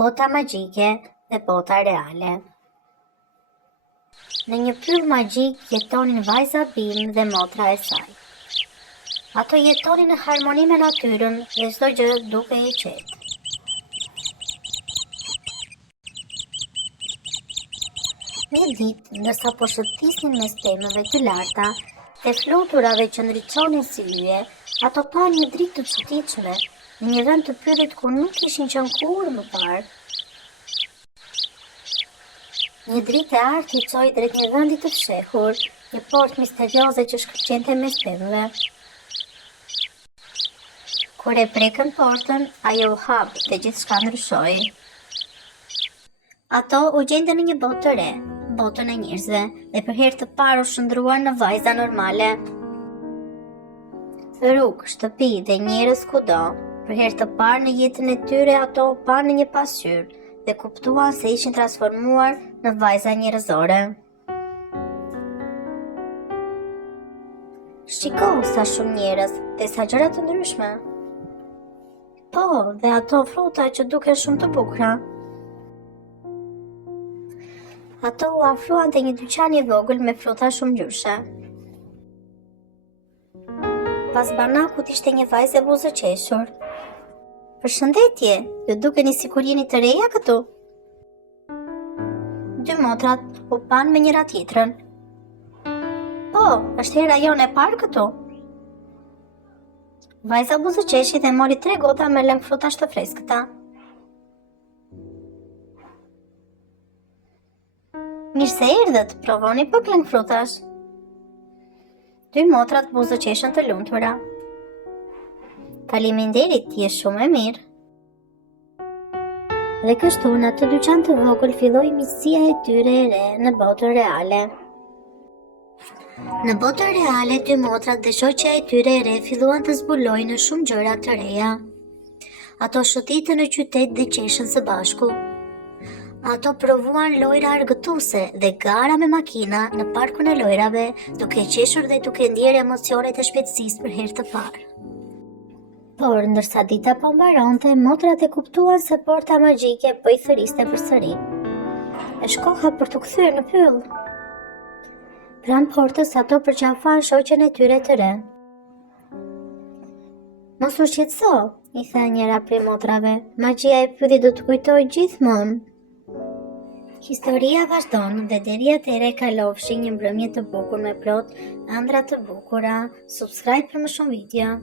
Bota magjike dhe bota reale. Në një pyll magjik jetonin vajza Bim dhe motra e saj. Ato jetonin në harmoni me natyrën dhe çdo gjë duke i qetë. Një ditë, ndërsa po shëtisnin mes pemëve të larta dhe fluturave që ndriçonin si yje, ato panë një dritë të çuditshme në një vend të pyllit ku nuk kishin qenë kurrë më parë. Një dritë e artë i çoi drejt një vendi të fshehur, një portë misterioze që shkëlqente mes pemëve. Kur e prekën portën, ajo u hap dhe gjithçka ndryshoi. Ato u gjendën në një botë të re, botën e njerëzve, dhe për herë të parë u shndruan në vajza normale. Rrugë, shtëpi dhe njerëz kudo, për herë të parë në jetën e tyre ato panë në një pasqyrë dhe kuptuan se ishin transformuar në vajza njerëzore. Shiko, sa shumë njerëz dhe sa gjëra të ndryshme. Po, dhe ato fruta që duken shumë të bukura. Ato u afruan te një dyqan i vogël me fruta shumë ngjyrëshe. Pas banakut ishte një vajzë e buzëqeshur. Përshëndetje, ju dukeni sikur jeni të reja këtu? Dy motrat u panë me njëra tjetrën. Po, është hera jone e parë këtu. Vajza buzëqeshi dhe mori 3 gota me lëng frutash të freskëta. Mirë se erdhët, provoni pak lëng frutash. Dy motrat buzëqeshën të lumtura. Faleminderit, je shumë e mirë. Dhe kështu në atë dyqan të vogël filloi miqësia e tyre e re në botën reale. Në botën reale, dy motrat dhe shoqja e tyre e re filluan të zbulojnë shumë gjëra të reja. Ato shëtitën në qytet dhe qeshën së bashku. Ato provuan lojra argëtuese dhe gara me makina në parkun e lojrave, duke qeshur dhe duke ndjerë emocionet e shpejtësisë për herë të parë. Por, ndërsa dita po mbaronte, motrat e kuptuan se porta magjike po i thëriste përsëri. Është koha për të kthyer në pyll. Pranë portës ato përqafan shoqen e tyre të re. Mos u shqetëso, i tha njëra prej motrave, magjia e pyllit do të kujtojë gjithmonë. Historia vazhdon dhe deri atëherë kalofshi një mbrëmje të bukur me plot ëndra të bukura. Subscribe për më shumë video.